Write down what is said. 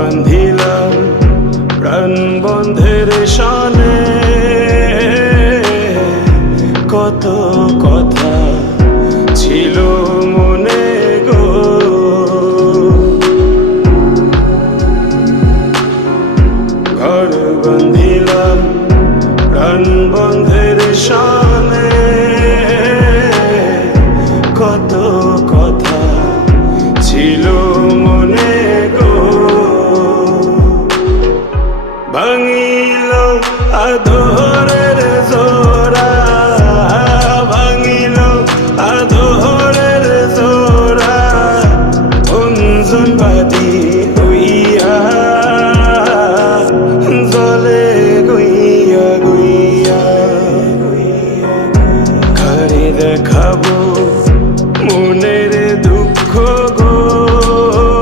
বান্ধিলাম প্রাণ বন্ধের শানে, কত কথা ছিল মনে গো। ঘর বান্ধিলাম প্রাণ বন্ধের শানে, কত কথা ছিল মনে গো। ভাঙিল আদরের জোড়া, ভাঙিল আদরের জোড়া, অঞ্জন বাদি